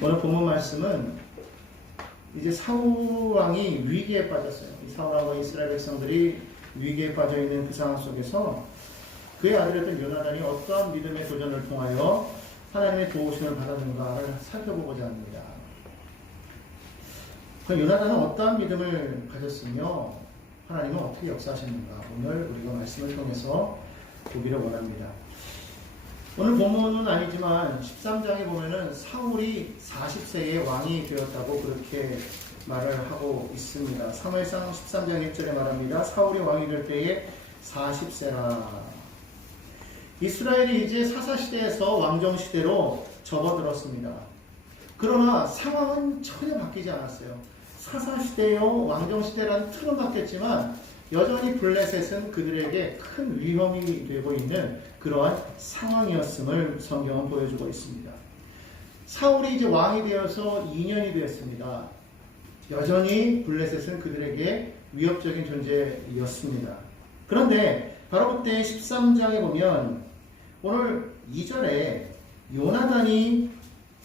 오늘 본문 말씀은 이제 사울 왕이 위기에 빠졌어요. 이 사울 왕과 이스라엘 백성들이 위기에 빠져 있는 그 상황 속에서 그의 아들이었던 요나단이 어떠한 믿음의 도전을 통하여 하나님의 도우심을 받았는가를 살펴보고자 합니다. 그 요나단은 어떠한 믿음을 가졌으며 하나님은 어떻게 역사하셨는가, 오늘 우리가 말씀을 통해서 보기를 원합니다. 오늘 본문은 아니지만 13장에 보면은 사울이 40세에 왕이 되었다고 그렇게 말을 하고 있습니다. 사무엘상 13장 1절에 말합니다. 사울이 왕이 될 때에 40세라. 이스라엘이 이제 사사시대에서 왕정시대로 접어들었습니다. 그러나 상황은 전혀 바뀌지 않았어요. 사사시대요 왕정시대라는 틀은 바뀌었지만 여전히 블레셋은 그들에게 큰 위험이 되고 있는 그러한 상황이었음을 성경은 보여주고 있습니다. 사울이 이제 왕이 되어서 2년이 되었습니다. 여전히 블레셋은 그들에게 위협적인 존재였습니다. 그런데 바로 그때 13장에 보면 오늘 2절에 요나단이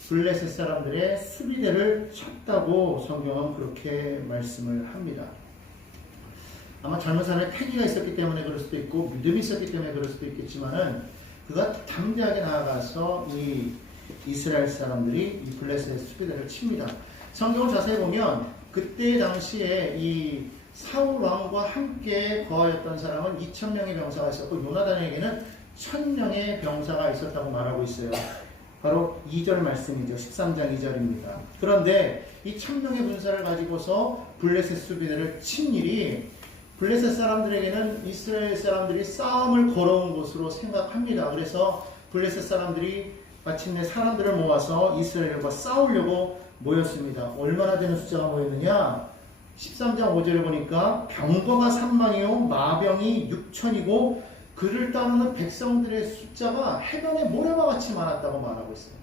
블레셋 사람들의 수비대를 쳤다고 성경은 그렇게 말씀을 합니다. 아마 젊은 사람의 패기가 있었기 때문에 그럴 수도 있고 믿음이 있었기 때문에 그럴 수도 있겠지만은 그가 담대하게 나아가서 이 이스라엘 사람들이 이 블레셋의 수비대를 칩니다. 성경을 자세히 보면 그때 당시에 이 사울 왕과 함께 거하였던 사람은 2,000명의 병사가 있었고 요나단에게는 1,000명의 병사가 있었다고 말하고 있어요. 바로 2절 말씀이죠. 13장 2절입니다. 그런데 이 1,000명의 군사를 가지고서 블레셋 수비대를 친 일이 블레셋 사람들에게는 이스라엘 사람들이 싸움을 걸어온 것으로 생각합니다. 그래서 블레셋 사람들이 마침내 사람들을 모아서 이스라엘과 싸우려고 모였습니다. 얼마나 되는 숫자가 모였느냐? 13장 5절에 보니까 병거가 3만이요 마병이 6천이고 그를 따르는 백성들의 숫자가 해변의 모래와 같이 많았다고 말하고 있어요.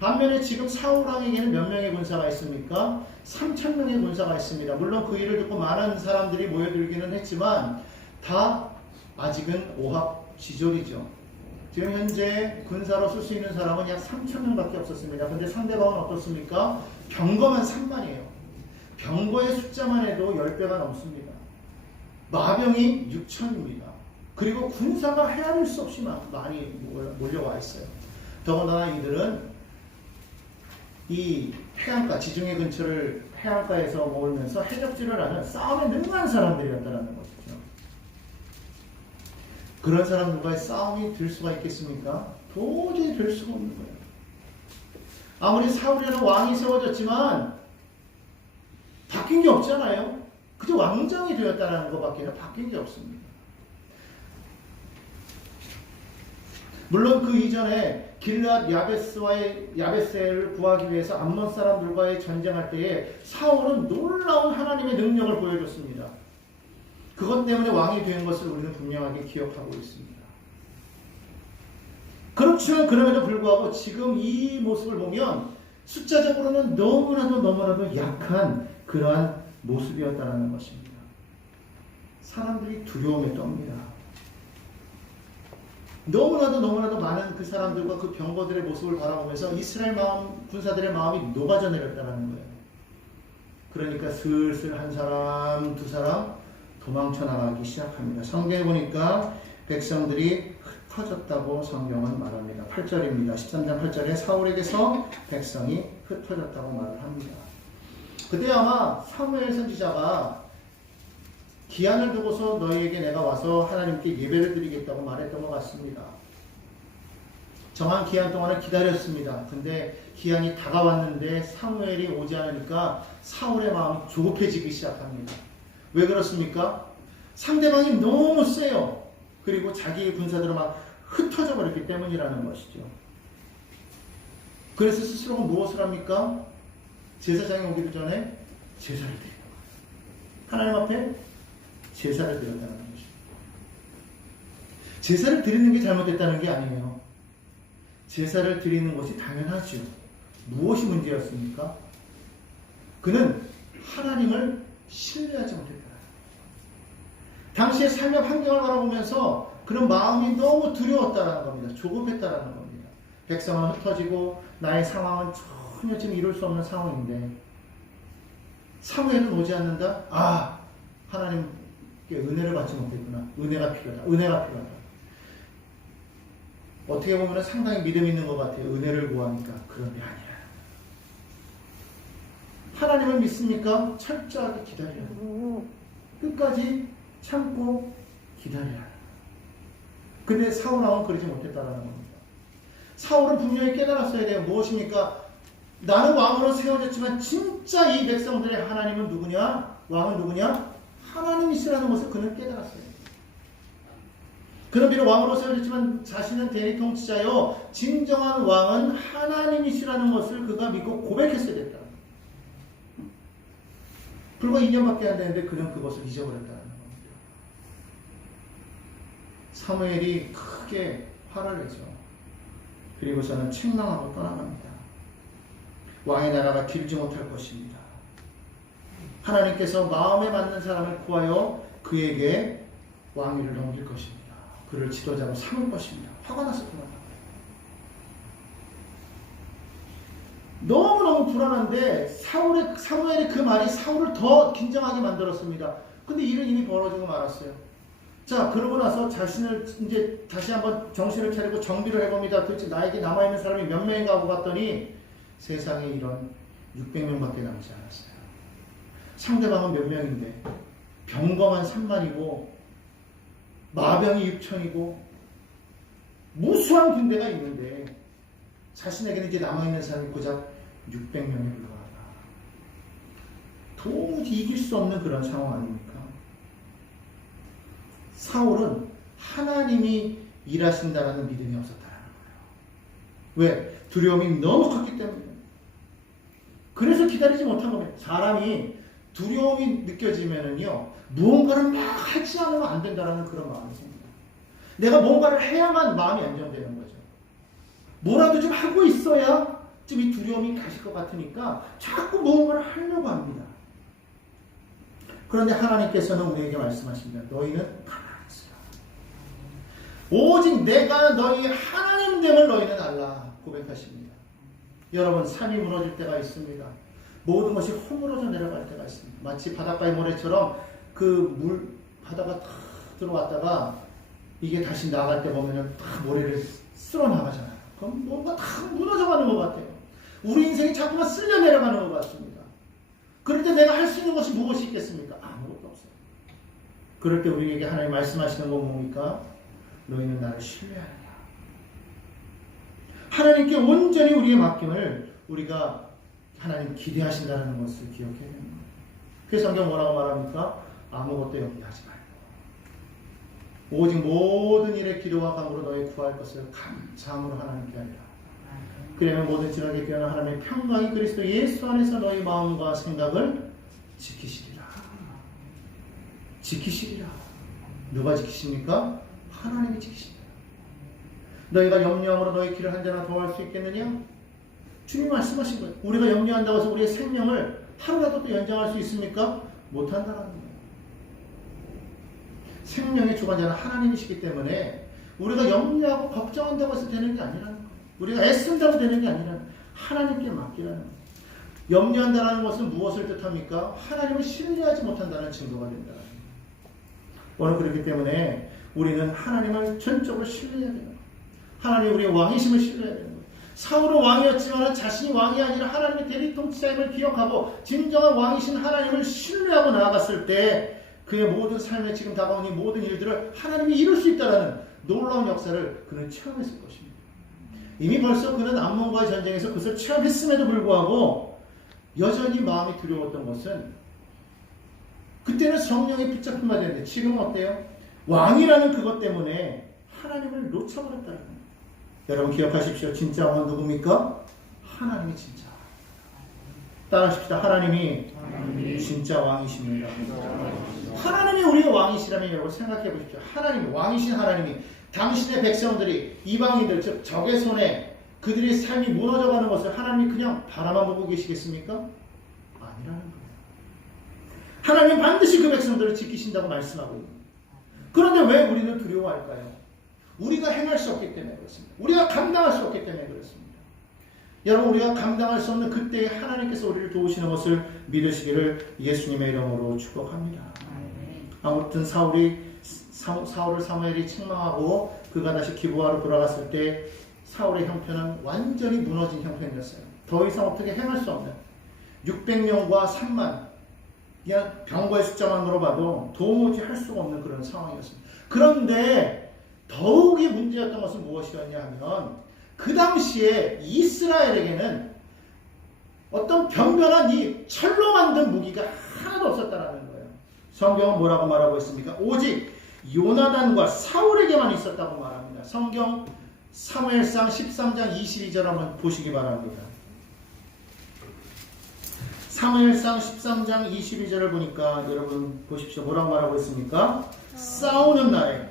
반면에 지금 사울 왕에게는 몇 명의 군사가 있습니까? 3,000명의 군사가 있습니다. 물론 그 일을 듣고 많은 사람들이 모여들기는 했지만 다 아직은 오합지졸이죠. 지금 현재 군사로 쓸 수 있는 사람은 약 3,000명밖에 없었습니다. 그런데 상대방은 어떻습니까? 병거만 3만이에요. 병거의 숫자만 해도 10배가 넘습니다. 마병이 6천입니다. 그리고 군사가 헤아릴 수 없이 많이 몰려와 있어요. 더군다나 이들은 이 해안가, 지중해 근처를 해안가에서 머물면서 해적질을 하는 싸움에 능한 사람들이었다는 것이죠. 그런 사람들과의 싸움이 될 수가 있겠습니까? 도저히 될 수가 없는 거예요. 아무리 사울이라는 왕이 세워졌지만 바뀐 게 없잖아요. 그저 왕정이 되었다는 것밖에 바뀐 게 없습니다. 물론 그 이전에 길앗 야베스를 구하기 위해서 암몬 사람들과의 전쟁할 때에 사울은 놀라운 하나님의 능력을 보여줬습니다. 그것 때문에 왕이 된 것을 우리는 분명하게 기억하고 있습니다. 그렇지만 그럼에도 불구하고 지금 이 모습을 보면 숫자적으로는 너무나도 약한 그러한 모습이었다는 것입니다. 사람들이 두려움에 떱니다. 너무나도 많은 그 사람들과 그 병거들의 모습을 바라보면서 이스라엘 군사들의 마음이 녹아져 내렸다는 거예요. 그러니까 슬슬 한 사람, 두 사람 도망쳐 나가기 시작합니다. 성경에 보니까 백성들이 흩어졌다고 성경은 말합니다. 8절입니다. 13장 8절에 사울에게서 백성이 흩어졌다고 말을 합니다. 그때 아마 사무엘 선지자가 기한을 두고서 너희에게 내가 와서 하나님께 예배를 드리겠다고 말했던 것 같습니다. 정한 기한 동안을 기다렸습니다. 근데 기한이 다가왔는데 사무엘이 오지 않으니까 사울의 마음이 조급해지기 시작합니다. 왜 그렇습니까? 상대방이 너무 세요. 그리고 자기의 군사들은 막 흩어져 버렸기 때문이라는 것이죠. 그래서 스스로가 무엇을 합니까? 제사장이 오기도 전에 제사를 드리는 거예요. 하나님 앞에 제사를 드렸다는 것입니다. 제사를 드리는 게 잘못됐다는 게 아니에요. 제사를 드리는 것이 당연하죠. 무엇이 문제였습니까? 그는 하나님을 신뢰하지 못했다. 당시의 삶의 환경을 바라보면서 그런 마음이 너무 두려웠다는 겁니다. 조급했다는 겁니다. 백성은 흩어지고 나의 상황은 전혀 지금 이룰 수 없는 상황인데 사무엘은 오지 않는다? 아, 하나님께 은혜를 받지 못했구나. 은혜가 필요하다. 은혜가 필요하다. 어떻게 보면 상당히 믿음 있는 것 같아요. 은혜를 구하니까. 그런 게 아니야. 하나님을 믿습니까? 철저하게 기다려야 돼. 끝까지 참고 기다려야 돼. 근데 사울 왕은 그러지 못했다는 겁니다. 사울은 분명히 깨달았어야 돼요. 무엇입니까? 나는 왕으로 세워졌지만 진짜 이 백성들의 하나님은 누구냐? 왕은 누구냐? 하나님이시라는 것을 그는 깨달았어요. 그는 비록 왕으로 세워졌지만 자신은 대리통치자요 진정한 왕은 하나님이시라는 것을 그가 믿고 고백했어야 됐다. 불과 2년밖에 안 되는데 그는 그것을 잊어버렸다는 겁니다. 사무엘이 크게 화를 내죠. 그리고서는 책망하고 떠나갑니다. 왕의 나라가 길지 못할 것입니다. 하나님께서 마음에 맞는 사람을 구하여 그에게 왕위를 넘길 것입니다. 그를 지도자로 삼을 것입니다. 화가 나서 그만합니다. 너무너무 불안한데 사무엘의 그 말이 사울을 더 긴장하게 만들었습니다. 근데 일은 이미 벌어지고 말았어요. 자, 그러고 나서 자신을 이제 다시 한번 정신을 차리고 정비를 해봅니다. 도대체 나에게 남아있는 사람이 몇 명인가 하고 봤더니 세상에 이런 600명밖에 남지 않았어요. 상대방은 몇 명인데 병거만 3만이고 마병이 6천이고 무수한 군대가 있는데 자신에게는 이제 남아있는 사람이 고작 600명에 불과하다. 도무지 이길 수 없는 그런 상황 아닙니까? 사울은 하나님이 일하신다는 믿음이 없었다는 거예요. 왜? 두려움이 너무 컸기 때문에. 그래서 기다리지 못한 겁니다. 사람이 두려움이 느껴지면은요, 무언가를 막 하지 않으면 안 된다는 그런 마음이 생깁니다. 내가 뭔가를 해야만 마음이 안정되는 거죠. 뭐라도 좀 하고 있어야 좀 이 두려움이 가실 것 같으니까 자꾸 무언가를 하려고 합니다. 그런데 하나님께서는 우리에게 말씀하십니다. 너희는 가만히 있으라. 오직 내가 너희 하나님 됨을 너희는 알라 고백하십니다. 여러분, 삶이 무너질 때가 있습니다. 모든 것이 허물어져 내려갈 때가 있습니다. 마치 바닷가의 모래처럼 그 바다가 탁 들어왔다가 이게 다시 나갈 때 보면은 탁 모래를 쓸어 나가잖아요. 그럼 뭔가 탁 무너져가는 것 같아요. 우리 인생이 자꾸만 쓸려 내려가는 것 같습니다. 그럴 때 내가 할 수 있는 것이 무엇이 있겠습니까? 아무것도 없어요. 그럴 때 우리에게 하나님 말씀하시는 건 뭡니까? 너희는 나를 신뢰하느냐. 하나님께 온전히 우리의 맡김을 우리가 하나님 기대하신다는 것을 기억해야 됩니다. 그 성경 뭐라고 말합니까? 아무것도 염려하지 말고 오직 모든 일에 기도와 간구로 너희 구할 것을 감사함으로 하나님께 하리라. 그러면 모든 지각에 뛰어난 하나님의 평강이 그리스도 예수 안에서 너희 마음과 생각을 지키시리라. 지키시리라. 누가 지키십니까? 하나님이 지키십니다. 너희가 염려함으로 너희 길을 한자나 더할 수 있겠느냐? 주님 말씀하신 거예요. 우리가 염려한다고 해서 우리의 생명을 하루라도 또 연장할 수 있습니까? 못한다는 거예요. 생명의 주관자는 하나님이시기 때문에 우리가 염려하고 걱정한다고 해서 되는 게 아니라는 거예요. 우리가 애쓴다고 되는 게 아니라 하나님께 맡기라는 거예요. 염려한다는 것은 무엇을 뜻합니까? 하나님을 신뢰하지 못한다는 증거가 된다는 거예요. 오늘 그렇기 때문에 우리는 하나님을 전적으로 신뢰해야 돼요. 하나님 우리의 왕이심을 신뢰해야 되는 거예요. 사울은 왕이었지만 자신이 왕이 아니라 하나님의 대리통치자임을 기억하고 진정한 왕이신 하나님을 신뢰하고 나아갔을 때 그의 모든 삶에 지금 다가온 이 모든 일들을 하나님이 이룰 수 있다는 놀라운 역사를 그는 체험했을 것입니다. 이미 벌써 그는 암몬과의 전쟁에서 그것을 체험했음에도 불구하고 여전히 마음이 두려웠던 것은 그때는 성령에 붙잡힌 바 되는데 지금은 어때요? 왕이라는 그것 때문에 하나님을 놓쳐버렸다는 겁니다. 여러분 기억하십시오. 진짜 왕은 누굽니까? 하나님이 진짜 따라하십시다. 하나님이 진짜 왕이십니다. 하나님이 우리의 왕이시라면 여러분 생각해 보십시오. 하나님이 왕이신 하나님이 당신의 백성들이 이방인들 즉 적의 손에 그들의 삶이 무너져가는 것을 하나님이 그냥 바라만 보고 계시겠습니까? 아니라는 거예요. 하나님은 반드시 그 백성들을 지키신다고 말씀하고 있는 거예요. 그런데 왜 우리는 두려워할까요? 우리가 행할 수 없기 때문에 그렇습니다. 우리가 감당할 수 없기 때문에 그렇습니다. 여러분 우리가 감당할 수 없는 그때에 하나님께서 우리를 도우시는 것을 믿으시기를 예수님의 이름으로 축복합니다. 아무튼 사울을 사무엘이 책망하고 그가 다시 기브아로 돌아갔을 때 사울의 형편은 완전히 무너진 형편이었어요. 더 이상 어떻게 행할 수 없는 600명과 3만 그냥 병거의 숫자만으로 봐도 도무지 할 수가 없는 그런 상황이었습니다. 그런데 더욱이 문제였던 것은 무엇이었냐 하면 그 당시에 이스라엘에게는 어떤 변변한 이 철로 만든 무기가 하나도 없었다는 거예요. 성경은 뭐라고 말하고 있습니까? 오직 요나단과 사울에게만 있었다고 말합니다. 성경 사무엘상 13장 22절 한번 보시기 바랍니다. 사무엘상 13장 22절을 보니까 여러분 보십시오. 뭐라고 말하고 있습니까? 싸우는 날에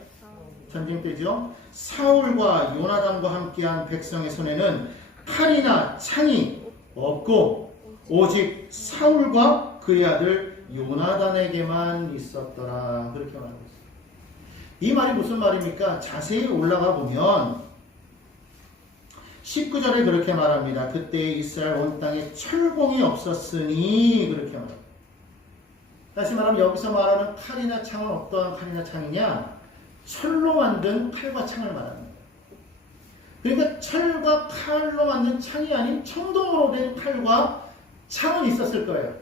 전쟁 때죠. 사울과 요나단과 함께한 백성의 손에는 칼이나 창이 없고 오직 사울과 그의 아들 요나단에게만 있었더라. 그렇게 말하고 있습니다. 이 말이 무슨 말입니까? 자세히 올라가 보면 19절에 그렇게 말합니다. 그때 이스라엘 온 땅에 철공이 없었으니 그렇게 말합니다. 다시 말하면 여기서 말하는 칼이나 창은 어떠한 칼이나 창이냐? 철로 만든 칼과 창을 말합니다. 그러니까 철과 칼로 만든 창이 아닌 청동으로 된 칼과 창은 있었을 거예요.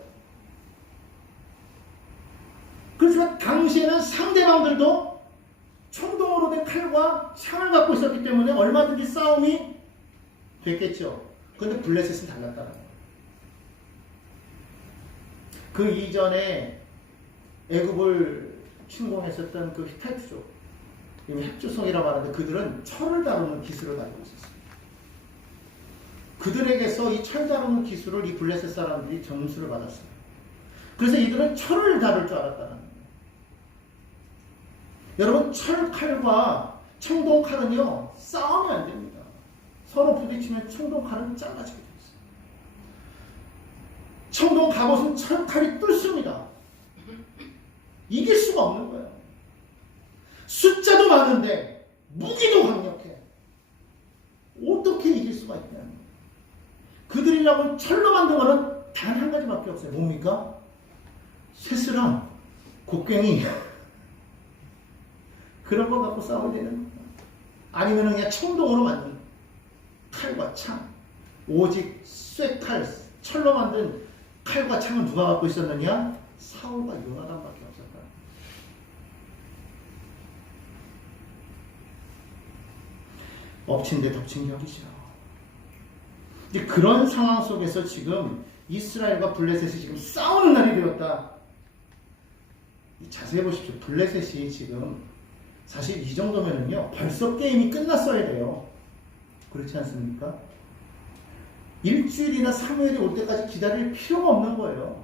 그렇지만 당시에는 상대방들도 청동으로 된 칼과 창을 갖고 있었기 때문에 얼마든지 싸움이 됐겠죠. 그런데 블레셋은 달랐다는 거예요. 그 이전에 애굽을 침공했었던 그 히타이트족, 헵조성이라고 하는데 그들은 철을 다루는 기술을 가지고 있었어요. 그들에게서 이 철 다루는 기술을 이 블레셋 사람들이 점수를 받았어요. 그래서 이들은 철을 다룰 줄 알았다는 거예요. 여러분 철칼과 청동칼은요 싸우면 안 됩니다. 서로 부딪히면 청동칼은 잘라지게 되어 있어요. 청동 갑옷은 철칼이 뚫습니다. 이길 수가 없는 거예요. 숫자도 많은데 무기도 강력해. 어떻게 이길 수가 있냐는 거예요. 그들이라고 철로 만든 거는 단 한 가지밖에 없어요. 뭡니까? 쇠스랑 곡괭이 그런 거 갖고 싸워야 되는 거예요. 아니면 그냥 청동으로 만든 칼과 창, 오직 쇠칼, 철로 만든 칼과 창은 누가 갖고 있었느냐? 사울과 요나단밖에 없었다. 엎친 데 덮친 격이죠. 이제 그런 상황 속에서 지금 이스라엘과 블레셋이 지금 싸우는 날이 되었다. 자세히 보십시오. 블레셋이 지금 사실 이 정도면은요 벌써 게임이 끝났어야 돼요. 그렇지 않습니까? 일주일이나 3일이 올 때까지 기다릴 필요가 없는 거예요.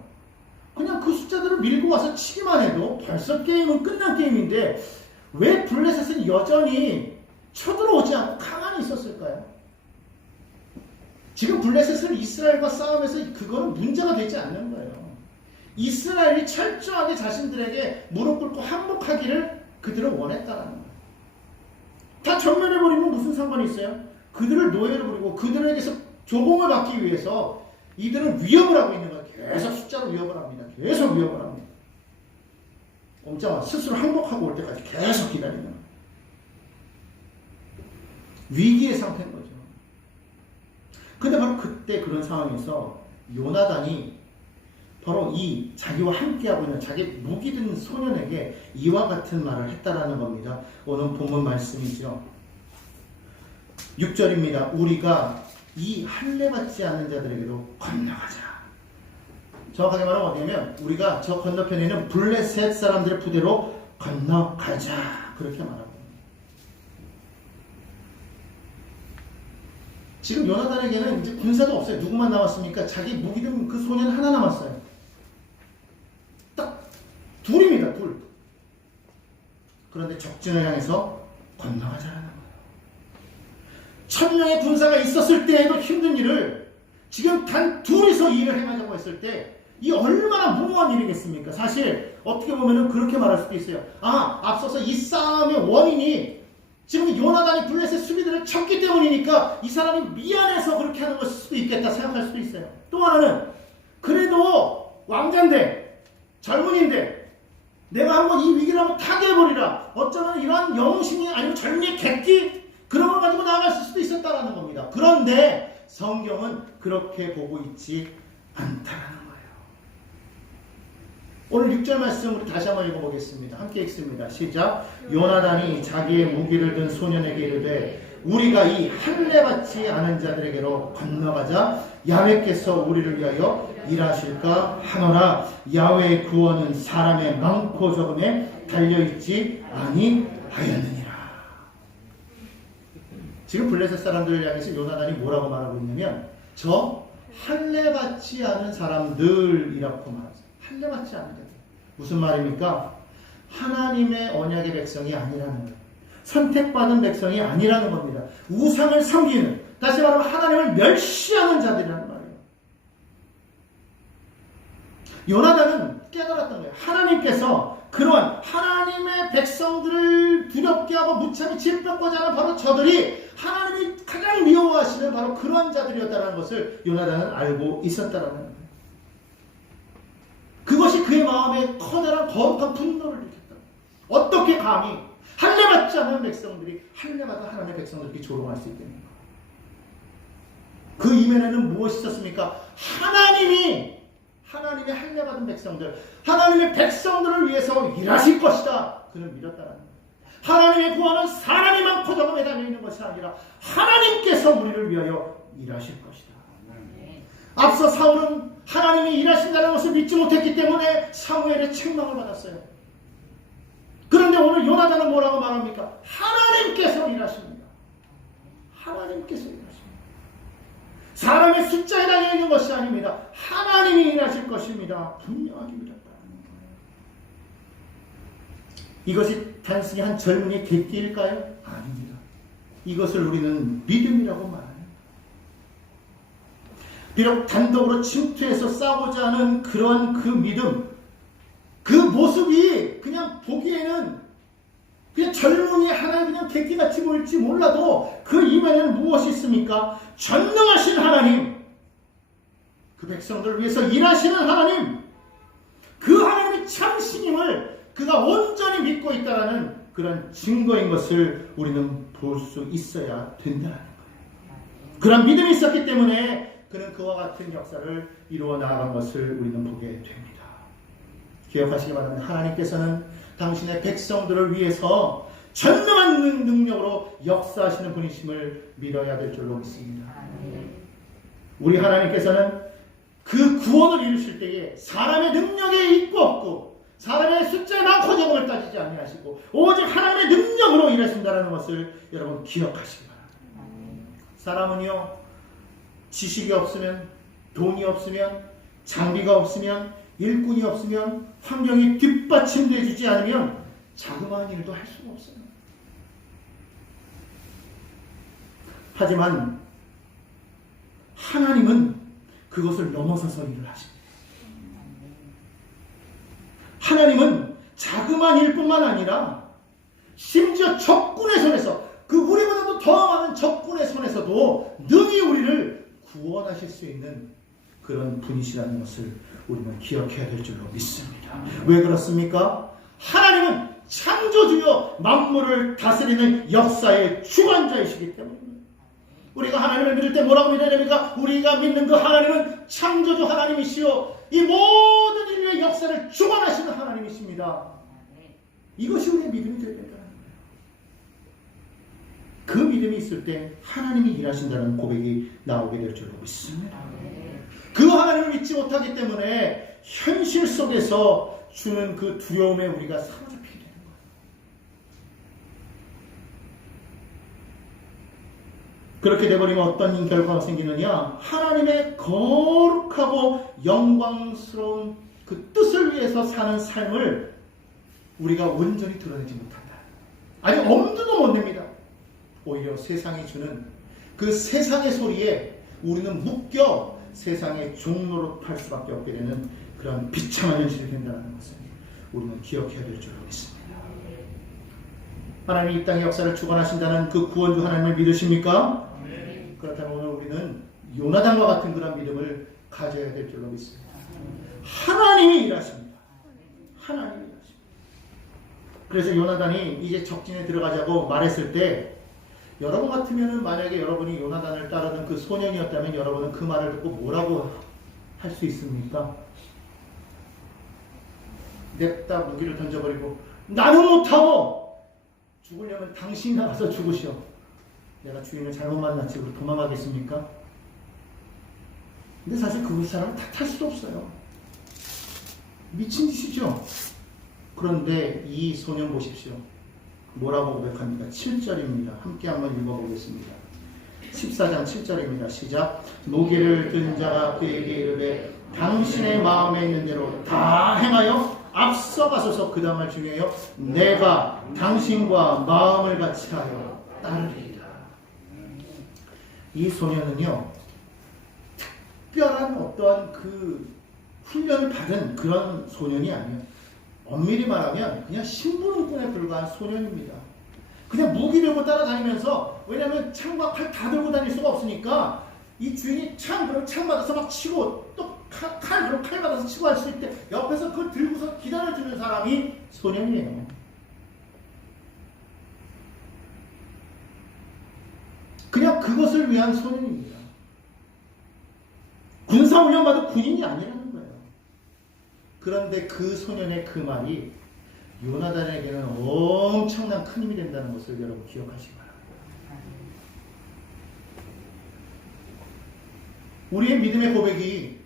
그냥 그 숫자들을 밀고 와서 치기만 해도 벌써 게임은 끝난 게임인데 왜 블레셋은 여전히 쳐들어오지 않고 가만히 있었을까요? 지금 블레셋은 이스라엘과 싸움에서 그거는 문제가 되지 않는 거예요. 이스라엘이 철저하게 자신들에게 무릎 꿇고 항복하기를 그들은 원했다는 거예요. 다 전면해버리면 무슨 상관이 있어요? 그들을 노예로 부리고 그들에게서 조공을 받기 위해서 이들은 위협을 하고 있는 거예요. 계속 숫자로 위협을 합니다. 계속 위협을 합니다. 꼼짝마 스스로 항복하고 올 때까지 계속 기다리는 거예요. 위기의 상태인 거죠. 근데 바로 그때 그런 상황에서 요나단이 바로 이 자기와 함께하고 있는 자기 무기 든 소년에게 이와 같은 말을 했다라는 겁니다. 오늘 본문 말씀이죠. 6절입니다. 우리가 이 할례 받지 않는 자들에게로 건너가자. 정확하게 말하면 어디냐면 우리가 저 건너편에 있는 블레셋 사람들의 부대로 건너가자. 그렇게 말합니다. 지금 요나단에게는 이제 군사도 없어요. 누구만 남았습니까? 자기 무기 든 그 소년 하나 남았어요. 딱 둘입니다. 둘. 그런데 적진을 향해서 건너가자라는 거예요. 1000명의 군사가 있었을 때에도 힘든 일을 지금 단 둘이서 일을 행하자고 했을 때 이 얼마나 무모한 일이겠습니까? 사실 어떻게 보면 그렇게 말할 수도 있어요. 앞서서 이 싸움의 원인이 지금 요나단이 블레셋 수비들을 쳤기 때문이니까 이 사람이 미안해서 그렇게 하는 것일 수도 있겠다 생각할 수도 있어요. 또 하나는 그래도 왕자인데 젊은이인데 내가 한번 이 위기를 한번 타개해버리라. 어쩌면 이러한 영신이 아니면 젊은이의 객기 그런 걸 가지고 나아갈 수도 있었다라는 겁니다. 그런데 성경은 그렇게 보고 있지 않다라는 거예요. 오늘 6절 말씀 우리 다시 한번 읽어보겠습니다. 함께 읽습니다. 시작. 요나단이 자기의 무기를 든 소년에게 이르되 우리가 이 할례 받지 않은 자들에게로 건너가자 야훼께서 우리를 위하여 일하실까 하노라. 야훼의 구원은 사람의 많고 적음에 달려있지 아니하였느니라. 지금 블레셋 사람들을 향해서 요나단이 뭐라고 말하고 있냐면 저 할례 받지 않은 사람들이라고 말하죠. 할례 받지 않은 자들. 무슨 말입니까? 하나님의 언약의 백성이 아니라는 거예요. 선택받은 백성이 아니라는 겁니다. 우상을 섬기는, 다시 말하면 하나님을 멸시하는 자들이라는 말이에요. 요나단은 깨달았던 거예요. 하나님께서 그런 하나님의 백성들을 두렵게 하고 무참히 질병하지 않은 바로 저들이 하나님이 가장 미워하시는 바로 그런 자들이었다는 것을 요나단은 알고 있었다는 거예요. 그것이 그의 마음에 커다란 거룩한 분노를 일으켰다. 어떻게 감히 할례받지 않은 백성들이 할례받은 하나님의 백성들이 조롱할 수 있겠는가? 그 이면에는 무엇이 있었습니까? 하나님의 할례받은 백성들, 하나님의 백성들을 위해서 일하실 것이다. 그는 믿었다는 거예요. 하나님의 구원은 사람이 많고 적음에 달려있는 것이 아니라 하나님께서 우리를 위하여 일하실 것이다. 앞서 사울은 하나님이 일하신다는 것을 믿지 못했기 때문에 사무엘의 책망을 받았어요. 그런데 오늘 요나단은 뭐라고 말합니까? 하나님께서 일하십니다. 하나님께서 일하십니다. 사람의 숫자에 달려있는 것이 아닙니다. 하나님이 일하실 것입니다. 분명하게 믿었다는 거예요. 이것이 단순히 한 젊은이의 객기일까요? 아닙니다. 이것을 우리는 믿음이라고 말합니다. 비록 단독으로 침투해서 싸우고자 하는 그러한 그 믿음, 그 모습이 그냥 보기에는 그냥 젊은이 하나의 그냥 객기같이 보일지 몰라도 그 이면에는 무엇이 있습니까? 전능하신 하나님, 그 백성들을 위해서 일하시는 하나님, 그 하나님의 참신임을 그가 온전히 믿고 있다는 그런 증거인 것을 우리는 볼 수 있어야 된다는 거예요. 그런 믿음이 있었기 때문에 그는 그와 같은 역사를 이루어 나아간 것을 우리는 보게 됩니다. 기억하시기 바랍니다. 하나님께서는 당신의 백성들을 위해서 전능한 능력으로 역사하시는 분이심을 믿어야 될 줄로 믿습니다. 우리 하나님께서는 그 구원을 이루실 때에 사람의 능력에 있고 없고 사람의 숫자에 많고 적음을 따지지 아니하시고 오직 하나님의 능력으로 일하신다는 것을 여러분 기억하시기 바랍니다. 사람은요, 지식이 없으면, 돈이 없으면, 장비가 없으면, 일꾼이 없으면, 환경이 뒷받침되어 주지 않으면 자그마한 일도 할 수가 없어요. 하지만 하나님은 그것을 넘어서서 일을 하십니다. 하나님은 자그마한 일뿐만 아니라 심지어 적군의 손에서, 그 우리보다도 더 많은 적군의 손에서도 능히 우리를 구원하실 수 있는 그런 분이시라는 것을 우리는 기억해야 될 줄로 믿습니다. 왜 그렇습니까? 하나님은 창조주요 만물을 다스리는 역사의 주관자이시기 때문입니다. 우리가 하나님을 믿을 때 뭐라고 믿어야 됩니까? 우리가 믿는 그 하나님은 창조주 하나님이시요 이 모든 인류의 역사를 주관하시는 하나님이십니다. 이것이 우리의 믿음이 되어야 된다는 거예요. 그 믿음이 있을 때 하나님이 일하신다는 고백이 나오게 될 줄로 믿습니다. 그 하나님을 믿지 못하기 때문에 현실 속에서 주는 그 두려움에 우리가 사로잡히게 되는 거예요. 그렇게 되버리면 어떤 결과가 생기느냐? 하나님의 거룩하고 영광스러운 그 뜻을 위해서 사는 삶을 우리가 온전히 드러내지 못한다. 아니, 엄두도 못 냅니다. 오히려 세상이 주는 그 세상의 소리에 우리는 묶여 세상의 종로로 탈 수밖에 없게 되는 그런 비참한 현실이 된다는 것을 우리는 기억해야 될 줄로 믿습니다. 하나님이 이 땅의 역사를 주관하신다는 그 구원주 하나님을 믿으십니까? 그렇다면 오늘 우리는 요나단과 같은 그런 믿음을 가져야 될 줄로 믿습니다. 하나님이 일하십니다. 하나님이 일하십니다. 그래서 요나단이 이제 적진에 들어가자고 말했을 때 여러분 같으면은 만약에 여러분이 요나단을 따르는 그 소년이었다면 여러분은 그 말을 듣고 뭐라고 할 수 있습니까? 냅다 무기를 던져버리고 나는 못하고 죽으려면 당신이 나가서 죽으시오. 내가 주인을 잘못 만났지 우리 도망가겠습니까? 근데 사실 그 사람을 탓할 수도 없어요. 미친 짓이죠. 그런데 이 소년 보십시오. 뭐라고 고백합니까? 7절입니다. 함께 한번 읽어보겠습니다. 14장 7절입니다. 시작. 무기를 든 자가 그에게 이르되 당신의 마음에 있는 대로 다 행하여 앞서가소서. 그 다음 말 중요해요. 내가 당신과 마음을 같이 하여 따르리이다. 이 소년은요, 특별한 어떠한 그 훈련을 받은 그런 소년이 아니에요. 엄밀히 말하면 그냥 신분군에 불과한 소년입니다. 그냥 무기 들고 따라다니면서, 왜냐하면 창과 칼 다 들고 다닐 수가 없으니까 이 주인이 그럼 창 받아서 막 치고 또 그럼 칼 받아서 치고 할 수 있을 때 옆에서 그걸 들고서 기다려주는 사람이 소년이에요. 그냥 그것을 위한 소년입니다. 군사훈련 받은 군인이 아니라는 거예요. 그런데 그 소년의 그 말이 요나단에게는 엄청난 큰 힘이 된다는 것을 여러분 기억하시기 바랍니다. 우리의 믿음의 고백이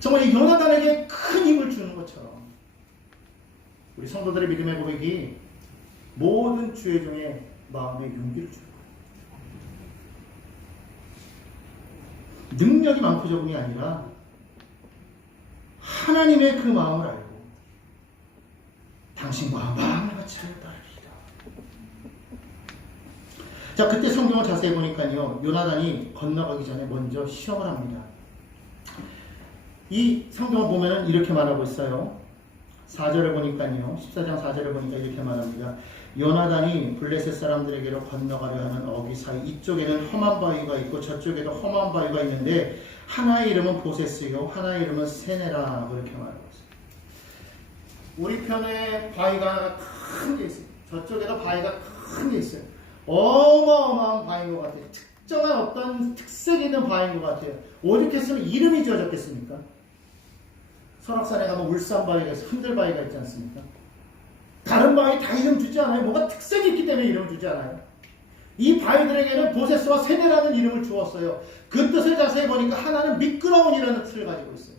정말 이 요나단에게 큰 힘을 주는 것처럼 우리 성도들의 믿음의 고백이 모든 주의 종의 마음에 용기를 주는 거예요. 능력이 많고 적음이 아니라 하나님의 그 마음을 알고 당신과 마음을 같이 하여 따르리이다. 자, 그때 성경을 자세히 보니까요, 요나단이 건너가기 전에 먼저 시험을 합니다. 이 성경을 보면은 이렇게 말하고 있어요. 4절을 보니까요, 14장 4절을 보니까 이렇게 말합니다. 요나단이 블레셋 사람들에게로 건너가려 하는 어귀 사이, 이쪽에는 험한 바위가 있고 저쪽에도 험한 바위가 있는데 하나의 이름은 보세스요 하나의 이름은 세네라. 그렇게 말하고 있어요. 우리 편에 바위가 큰 게 있어요. 저쪽에도 바위가 큰 게 있어요. 어마어마한 바위인 것 같아요. 특정한 어떤 특색이 있는 바위인 것 같아요. 오죽 했으면 이름이 지어졌겠습니까? 설악산에 가면 울산바위가 있어요. 흔들바위가 있지 않습니까? 다른 바위 다 이름 주지 않아요. 뭔가 특색이 있기 때문에 이름 주지 않아요. 이 바위들에게는 보세스와 세네라는 이름을 주었어요. 그 뜻을 자세히 보니까 하나는 미끄러운이라는 뜻을 가지고 있어요.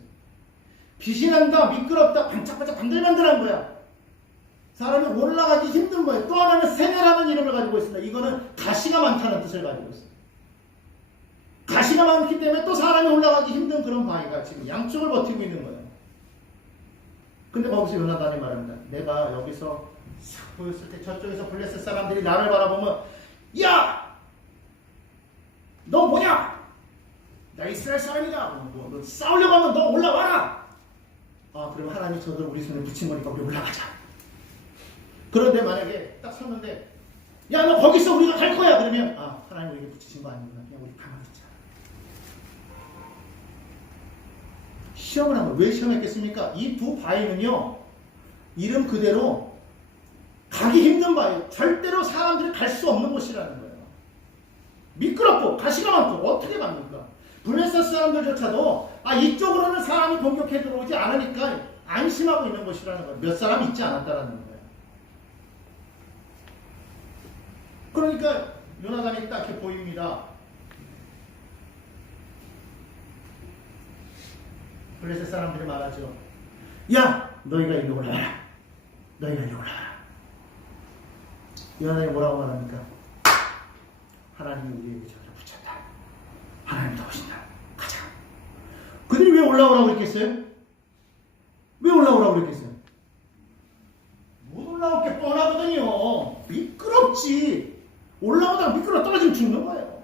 빛이 난다, 미끄럽다, 반짝반짝 반들반들한 거야. 사람이 올라가기 힘든 거예요. 또 하나는 세네라는 이름을 가지고 있습니다. 이거는 가시가 많다는 뜻을 가지고 있어요. 가시가 많기 때문에 또 사람이 올라가기 힘든 그런 바위가 지금 양쪽을 버티고 있는 거예요. 근데 거기서 요나단이 말합니다. 내가 여기서 싹 보였을 때 저쪽에서 블레셋 사람들이 나를 바라보면, 야! 너 뭐냐? 나 이스라엘 사람이다. 너 싸우려고 하면 너 올라와라. 아, 그럼 하나님이 저들 우리 손에 붙인 거니까 우리 올라가자. 그런데 만약에 딱 섰는데, 야, 너 거기서 우리가 갈 거야. 그러면, 아, 하나님 우리에게 붙이신 거 아니구나. 그냥 우리 가만히 있자. 시험을 한 거예요. 왜 시험했겠습니까? 이 두 바위는요, 이름 그대로 가기 힘든 바위, 절대로 사람들이 갈 수 없는 곳이라는 거예요. 미끄럽고 가시가 많고 어떻게 갑니까? 블레셋 사람들조차도 이쪽으로는 사람이 공격해 들어오지 않으니까 안심하고 있는 곳이라는 거예요. 몇 사람 있지 않았다라는 거예요. 그러니까 요나단이 딱 이렇게 보입니다. 블레셋 사람들이 말하죠. 야! 너희가 이리 올라와라. 너희가 이리 올라와라. 요나단이 뭐라고 말합니까? 하나님이 우리에게 저를 붙였다. 하나님 도우신다. 가자. 그들이 왜 올라오라고 했겠어요? 왜 올라오라고 했겠어요? 못 올라올 게 뻔하거든요. 미끄럽지. 올라오다가 미끄러 떨어지면 죽는 거예요.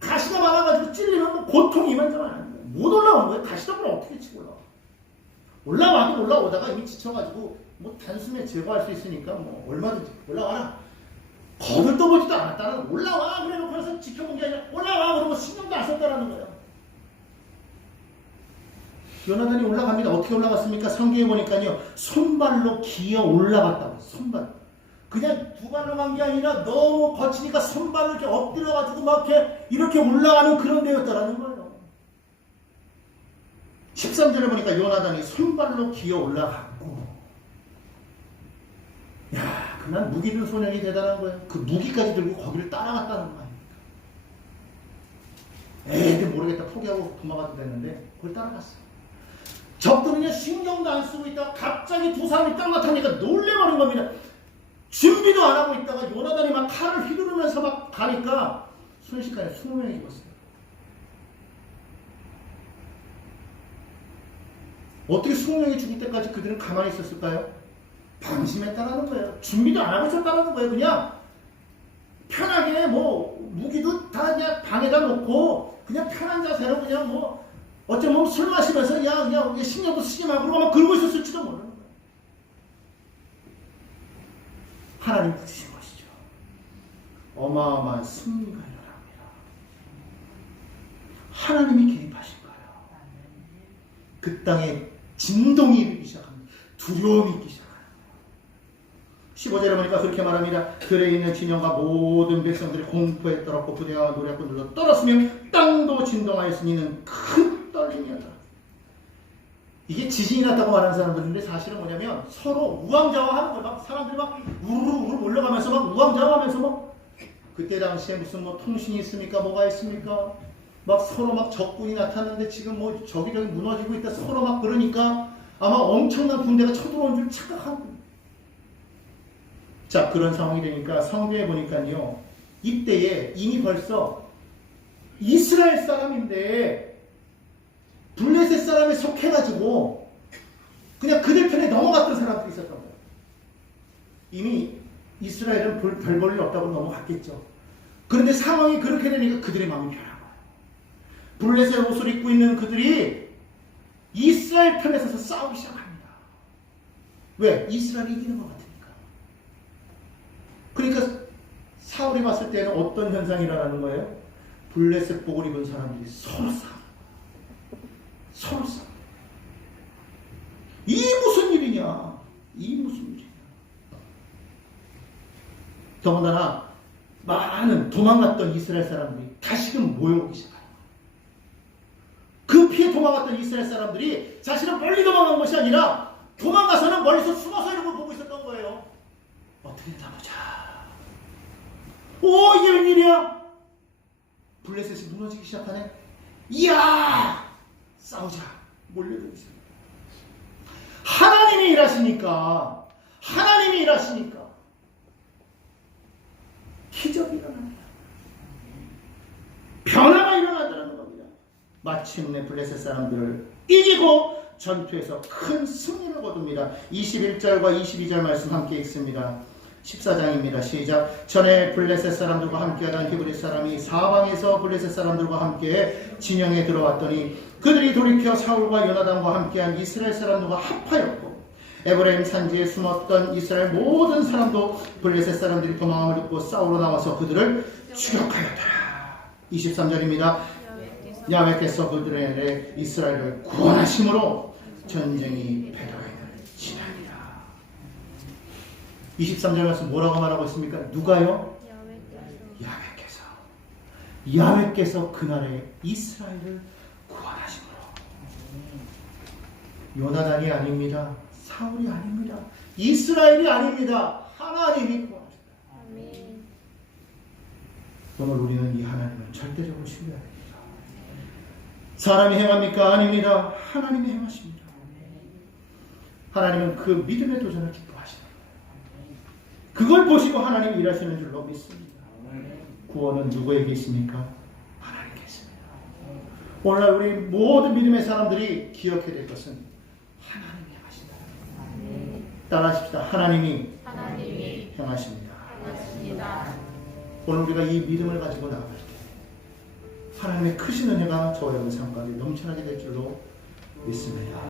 가시가 많아가지고 찔리면 고통이 이만저만. 못 올라오는 거예요. 가시 덕분에 어떻게 치고 올라와. 올라와도 올라오다가 이미 지쳐가지고 뭐 단숨에 제거할 수 있으니까 뭐 얼마든지 올라와라. 거들떠보지도 않았다는 올라와 그래놓고 해서 지켜본 게 아니라 올라와 그러고 신경도 안 썼다라는 거예요. 요나단이 올라갑니다. 어떻게 올라갔습니까? 성경에 보니까요. 손발로 기어 올라갔다고. 손발. 그냥 두 발로 간 게 아니라 너무 거치니까 손발로 이렇게 엎드려가지고 막 이렇게 올라가는 그런 데였다라는 거예요. 13절에 보니까 요나단이 손발로 기어 올라갔고, 야, 그날 무기 든 소년이 대단한 거예요. 그 무기까지 들고 거기를 따라갔다는 거 아닙니까? 에이, 모르겠다. 포기하고 도망가도 되는데, 그걸 따라갔어요. 적들은요, 신경도 안 쓰고 있다가 갑자기 두 사람이 딱 나타나니까 놀래버린 겁니다. 준비도 안 하고 있다가 요나단이 막 칼을 휘두르면서 막 가니까 순식간에 20명이 죽었어요. 어떻게 20명이 죽을 때까지 그들은 가만히 있었을까요? 방심했다라는 거예요. 준비도 안 하고 있었다라는 거예요. 그냥 편하게 뭐 무기도 다 그냥 방에다 놓고 그냥 편한 자세로 그냥 뭐 어쩌면 술 마시면서 야 그냥 신경도 쓰지 말고 그러고 막 그러고 있었을지도 모르는 거예요. 하나님 부르신 것이죠. 어마어마한 승리가 일어납니다. 하나님이 개입하신 거예요. 그 땅에 진동이 일기 시작합니다. 두려움이 있기 시작합니다. 15절에 보니까 그렇게 말합니다. 들에 있는 진영과 모든 백성들이 공포에 떨었고 부대와 노략고 눌러 떨었으며 땅도 진동하였으니 이는 큰 떨림이었다. 이게 지진이 났다고 말하는 사람들인데 사실은 뭐냐면 서로 우왕좌왕하는 거예요. 막 사람들이 막 우르르 올라가면서 막 우왕좌왕하면서 막 그때 당시에 무슨 뭐 통신이 있습니까? 뭐가 있습니까? 막 서로 막 적군이 나타났는데 지금 뭐 저기저기 무너지고 있다 서로 막 그러니까 아마 엄청난 군대가 쳐들어온 줄 착각하는 거예요. 자, 그런 상황이 되니까 성경에 보니까요. 이때에 이미 벌써 이스라엘 사람인데 블레셋 사람에 속해가지고 그냥 그들 편에 넘어갔던 사람들이 있었던 거예요. 이미 이스라엘은 별 볼 일 없다고 넘어갔겠죠. 그런데 상황이 그렇게 되니까 그들의 마음이 변한 거예요. 블레셋 옷을 입고 있는 그들이 이스라엘 편에 서서 싸우기 시작합니다. 왜? 이스라엘이 이기는 것 같으니까. 그러니까 사울이 봤을 때는 어떤 현상이 일어나는 거예요? 블레셋 복을 입은 사람들이 서로 싸워. 서로 싸워. 이 무슨 일이냐? 이 무슨 일이냐? 더군다나 많은 도망갔던 이스라엘 사람들이 다시금 모여오기 시작합니다. 그 피해 도망갔던 이스라엘 사람들이 자신은 멀리 도망간 것이 아니라 도망가서는 멀리서 숨어서 이런 걸 보고 있었던 거예요. 어떻게 잡아보자. 오, 이게 웬일이야? 블레셋이 무너지기 시작하네. 이야! 싸우자. 몰려들고 있습니다. 하나님이 일하시니까 기적이 일어납니다. 변화가 일어난다는 겁니다. 마침내 블레셋 사람들을 이기고 전투에서 큰 승리를 거둡니다. 21절과 22절 말씀 함께 읽습니다. 14장입니다. 시작. 전에 블레셋 사람들과 함께하던 히브리 사람이 사방에서 블레셋 사람들과 함께 진영에 들어왔더니 그들이 돌이켜 사울과 요나단과 함께한 이스라엘 사람들과 합하였고 에브라임 산지에 숨었던 이스라엘 모든 사람도 블레셋 사람들이 도망함을 듣고 싸우러 나와서 그들을 추격하였더라. 23절입니다. 야훼께서 그들의 이스라엘을 구원하심으로 전쟁이 베드로에를 지나니라. 23절 말씀 뭐라고 말하고 있습니까? 누가요? 야훼께서 그날에 이스라엘을 구원하심으로. 요나단이 아닙니다. 사울이 아닙니다. 이스라엘이 아닙니다. 하나님이 구원하십니다. 오늘 우리는 이 하나님을 절대적으로 신뢰해야 됩니다. 사람이 행합니까? 아닙니다. 하나님이 행하십니다. 하나님은 그 믿음의 도전을 기뻐하십니다. 그걸 보시고 하나님이 일하시는 줄로 믿습니다. 구원은 누구에게 있습니까? 하나님께 있습니다. 오늘날 우리 모든 믿음의 사람들이 기억해야 될 것은 하나님이 행하신다. 따라하십시다. 하나님이 행하십니다. 오늘 우리가 이 믿음을 가지고 나아갈 때 하나님의 크신 은혜가 저와 여러분 삶 가운데 넘쳐나게 될 줄로 믿습니다.